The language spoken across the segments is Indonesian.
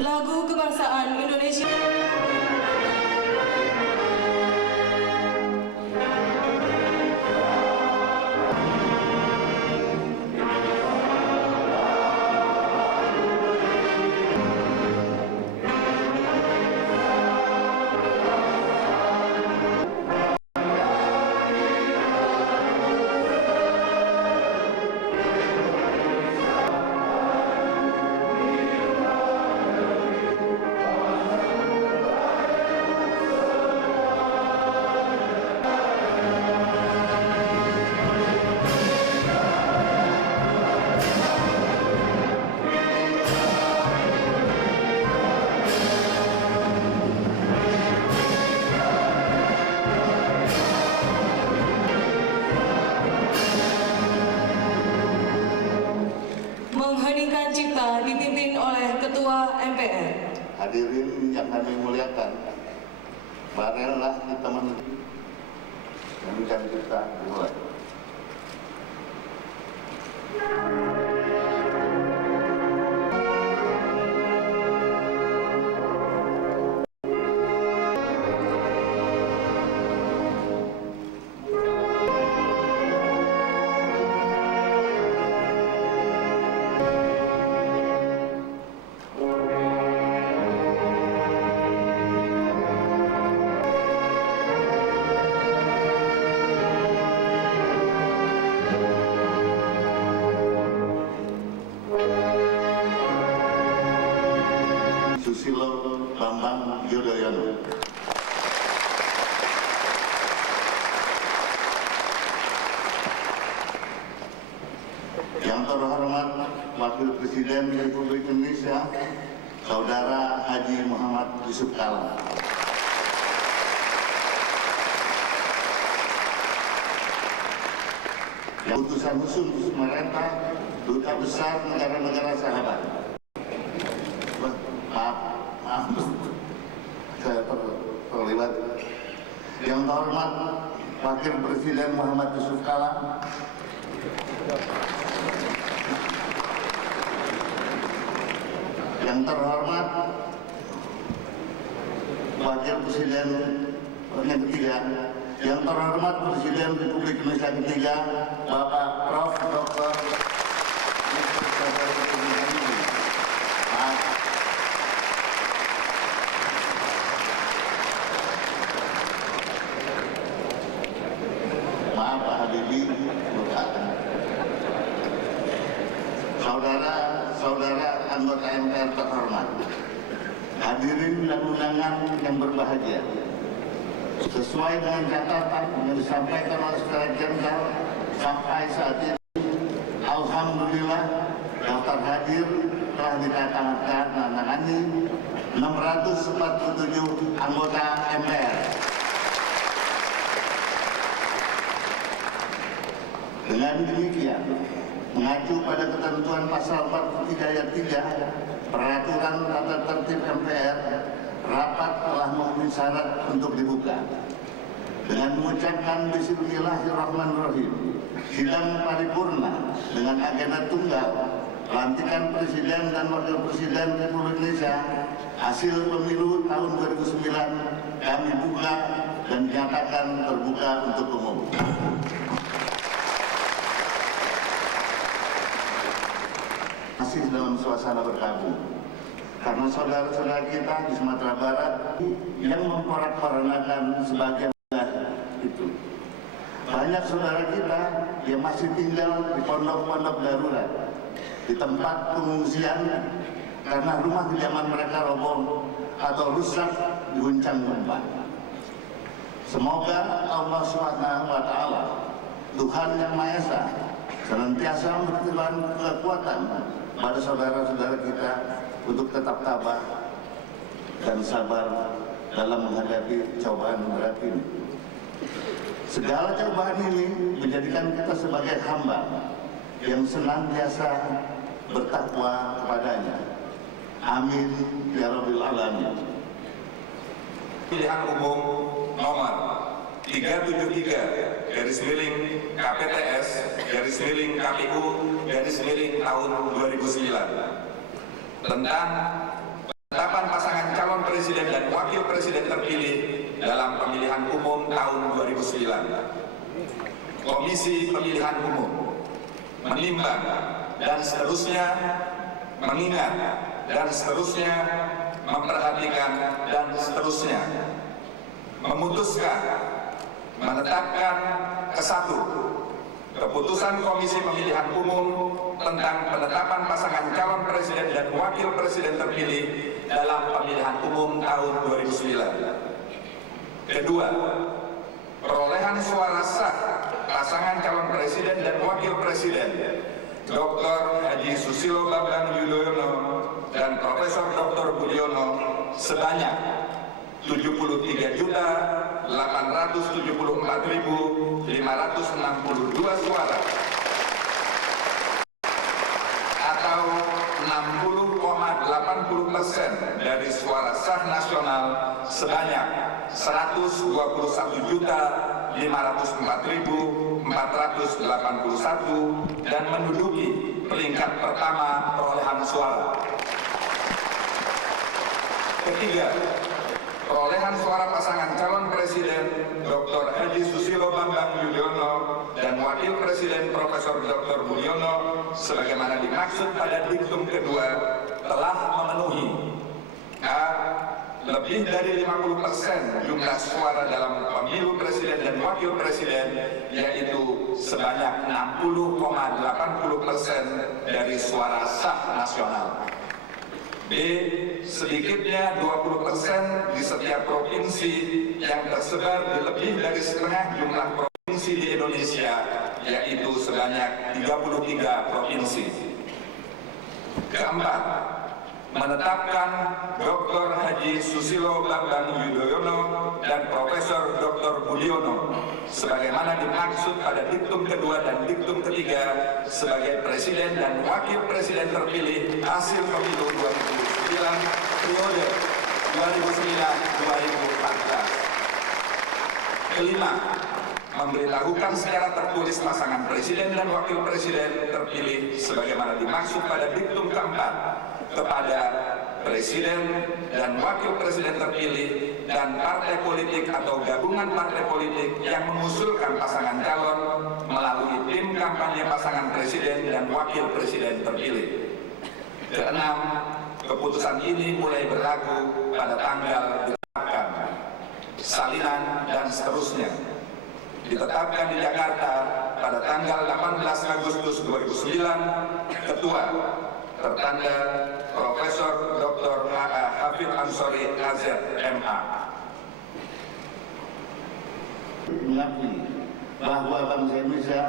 Lagu Kebangsaan Indonesia. Mengheningkan cipta dipimpin oleh Ketua MPR. Hadirin yang kami muliakan, marilah kita mengheningkan cipta dimulai. Susilo Bambang Yudhoyono. Yang terhormat Wakil Presiden Republik Indonesia, Saudara Haji Muhammad Yusuf Kalla. Yang utusan khusus pemerintah, Duta Besar negara-negara sahabat. Maaf, saya terlibat. Yang terhormat Wakil Presiden Muhammad Yusuf Kalla, yang terhormat Wakil Presiden yang ketiga, yang terhormat Presiden Republik Indonesia ketiga, Bapak Prof. Dr. Maaf Pak Habibie, saudara-saudara anggota MPR terhormat, hadirin dan undangan yang berbahagia. Sesuai dengan catatan yang disampaikan oleh Saudara Jenderal, sampai saat ini, alhamdulillah daftar hadir telah ditandatangani 647 anggota MPR. Dengan demikian, mengacu pada ketentuan pasal 43 ayat 3 Peraturan Tata Tertib MPR, rapat telah memenuhi syarat untuk dibuka. Dengan mengucapkan Bismillahirrahmanirrahim, sidang paripurna dengan agenda tunggal, pelantikan Presiden dan Wakil Presiden Republik Indonesia hasil pemilu tahun 2009 kami buka dan dinyatakan terbuka untuk umum. Masih dalam suasana berkabung, karena saudara-saudara kita di Sumatera Barat yang memporak-porandakan sebagian itu. Banyak saudara kita yang masih tinggal di pondok-pondok darurat, di tempat pengungsian karena rumah kediaman mereka roboh atau rusak diguncang gempa. Semoga Allah SWT, Tuhan Yang Maha Esa, senantiasa memberikan kekuatan pada saudara-saudara kita untuk tetap tabah dan sabar dalam menghadapi cobaan berat ini. Segala cobaan ini menjadikan kita sebagai hamba yang senantiasa bertakwa kepadanya. Amin ya Rabbil Alamin. Pilihan umum nomor 373 /KPTS/KPU/tahun 2009 tentang penetapan pasangan calon presiden dan wakil presiden terpilih dalam pemilihan umum tahun 2009. Komisi Pemilihan Umum menimbang dan seterusnya, mengingat dan seterusnya, memperhatikan dan seterusnya, memutuskan menetapkan ke-1 keputusan Komisi Pemilihan Umum tentang penetapan pasangan calon presiden dan wakil presiden terpilih dalam pemilihan umum tahun 2009. Kedua, perolehan suara sah pasangan calon presiden dan wakil presiden Dr. Haji Susilo Bambang Yudhoyono dan Profesor Dr. Budiono sebanyak 73.874.562 suara atau 60,80% dari suara sah nasional sebanyak 121.504.481 dan menduduki peringkat pertama perolehan suara. Ketiga, perolehan suara pasangan calon presiden Dr. Haji Susilo Bambang Yudhoyono dan wakil presiden Profesor Dr. Budiono sebagaimana dimaksud pada diktum kedua telah memenuhi a. lebih dari 50% jumlah suara dalam pemilu presiden dan wakil presiden, yaitu sebanyak 60,80% dari suara sah nasional. B. Sedikitnya 20% di setiap provinsi yang tersebar di lebih dari setengah jumlah provinsi di Indonesia, yaitu sebanyak 33 provinsi. Keempat, menetapkan Dr. Haji Susilo Bambang Yudhoyono dan Profesor Dr. Budiono sebagaimana dimaksud pada diktum kedua dan diktum ketiga sebagai presiden dan wakil presiden terpilih hasil pemilu 2009 periode 2009-2014. Kelima, memberitahukan secara tertulis pasangan presiden dan wakil presiden terpilih sebagaimana dimaksud pada diktum keempat kepada presiden dan wakil presiden terpilih dan partai politik atau gabungan partai politik yang mengusulkan pasangan calon melalui tim kampanye pasangan presiden dan wakil presiden terpilih. Keenam, keputusan ini mulai berlaku pada tanggal ditetapkan, salinan dan seterusnya. Ditetapkan di Jakarta pada tanggal 18 Agustus 2009, Ketua tertanda Profesor Dr. H.A. Hafid Ansori AZMA. Mengakui bahwa bangsa Indonesia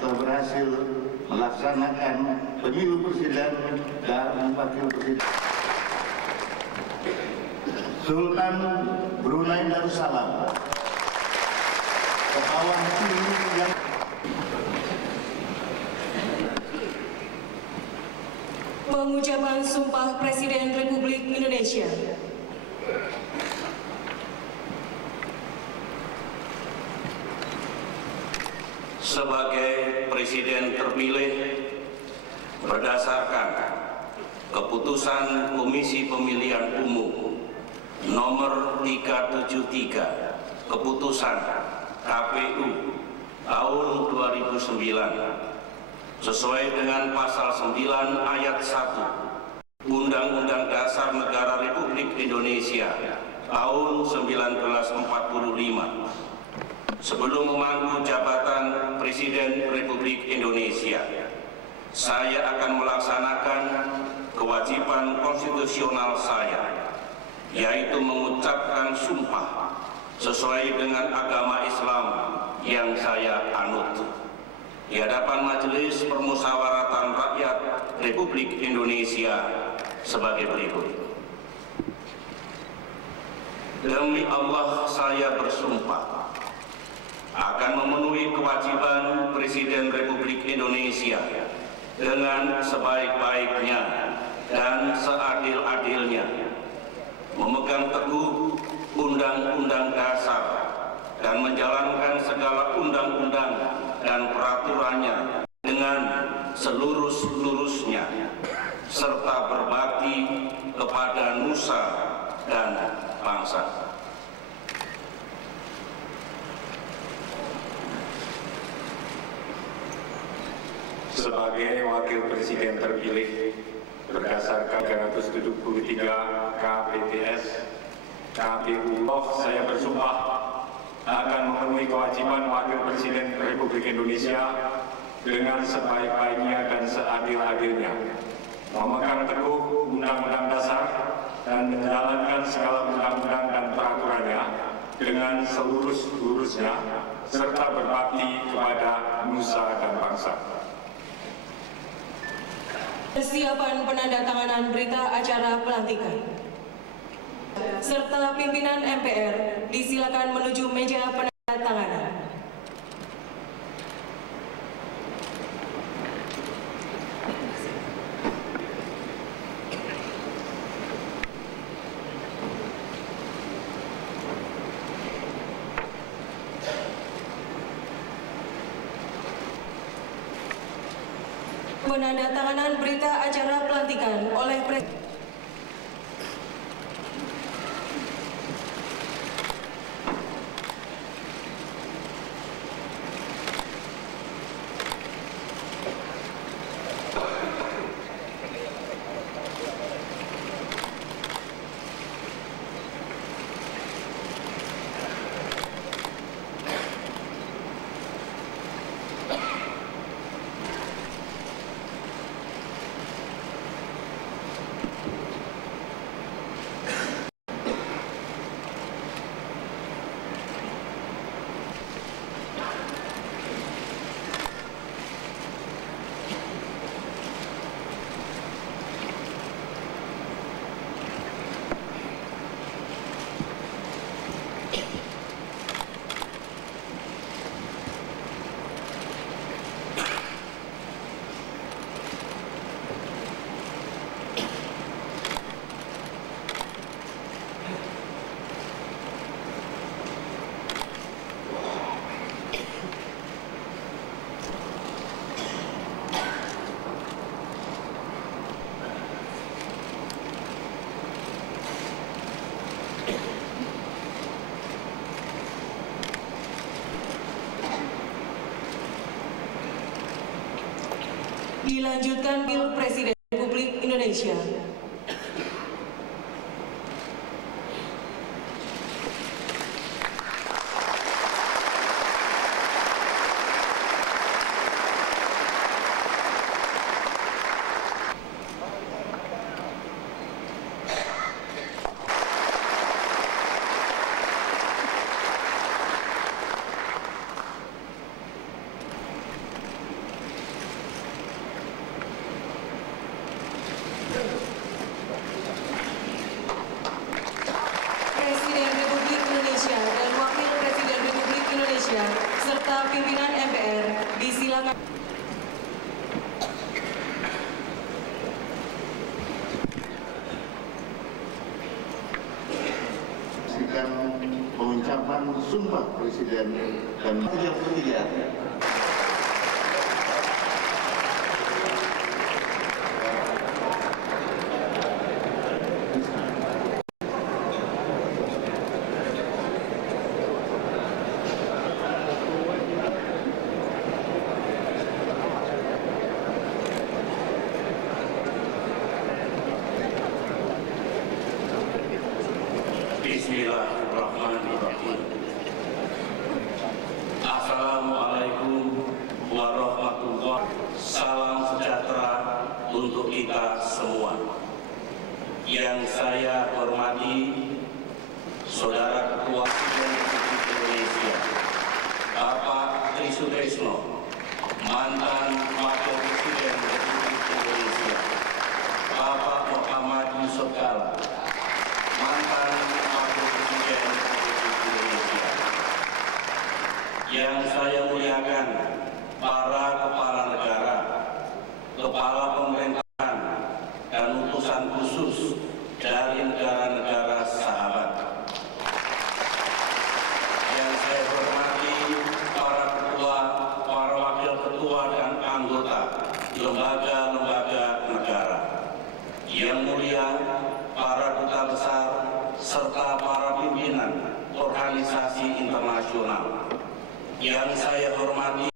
telah berhasil melaksanakan pemilu presiden dan wakil presiden. Sultan Brunei Darussalam, Kepulauan Tinggi yang Pengucapan Sumpah Presiden Republik Indonesia. Sebagai Presiden terpilih berdasarkan keputusan Komisi Pemilihan Umum nomor 373 keputusan KPU tahun 2009 sesuai dengan pasal 9 ayat 1 Undang-Undang Dasar Negara Republik Indonesia tahun 1945. Sebelum memangku jabatan Presiden Republik Indonesia, saya akan melaksanakan kewajiban konstitusional saya, yaitu mengucapkan sumpah sesuai dengan agama Islam yang saya anut di hadapan Majelis Permusyawaratan Rakyat Republik Indonesia sebagai berikut. Demi Allah saya bersumpah akan memenuhi kewajiban Presiden Republik Indonesia dengan sebaik-baiknya dan seadil-adilnya, memegang teguh Undang-Undang Dasar dan menjalankan segala undang-undang dan peraturannya dengan seluruh-seluruhnya, serta berbakti kepada nusa sebagai Wakil Presiden terpilih berdasarkan 373 KPTS KPU. Saya bersumpah akan memenuhi kewajiban Wakil Presiden Republik Indonesia dengan sebaik-baiknya dan seadil-adilnya, memegang teguh Undang-Undang Dasar dan menjalankan segala undang-undang dan peraturannya dengan selurus-lurusnya, serta berbakti kepada nusa dan bangsa. Persiapan penandatanganan berita acara pelantikan serta pimpinan MPR disilakan menuju meja penandatanganan. Penandatanganan berita acara pelantikan oleh Presiden. Dilanjutkan Wakil Presiden Republik Indonesia. Presiden Republik Indonesia dan Wakil Presiden Republik Indonesia serta pimpinan MPR disilakan. Pengucapan Sumpah Presiden dan yang ketiga. Bismillahirrahmanirrahim. Assalamualaikum warahmatullahi wabarakatuh. Salam sejahtera untuk kita semua. Yang saya hormati Saudara Ketua Presiden Republik Indonesia Bapak Tri Sutrisno, mantan Wakil Presiden Republik Indonesia Bapak Muhammad Yusuf Kalla, mantan Wakil Presiden Republik Indonesia. Yang saya muliakan para kepala negara, kepala pemerintahan, dan utusan khusus dari negara-negara sahabat. Yang saya hormati para ketua, para wakil ketua dan anggota lembaga-lembaga negara. Yang mulia para duta besar serta para pimpinan organisasi internasional. Yang saya hormati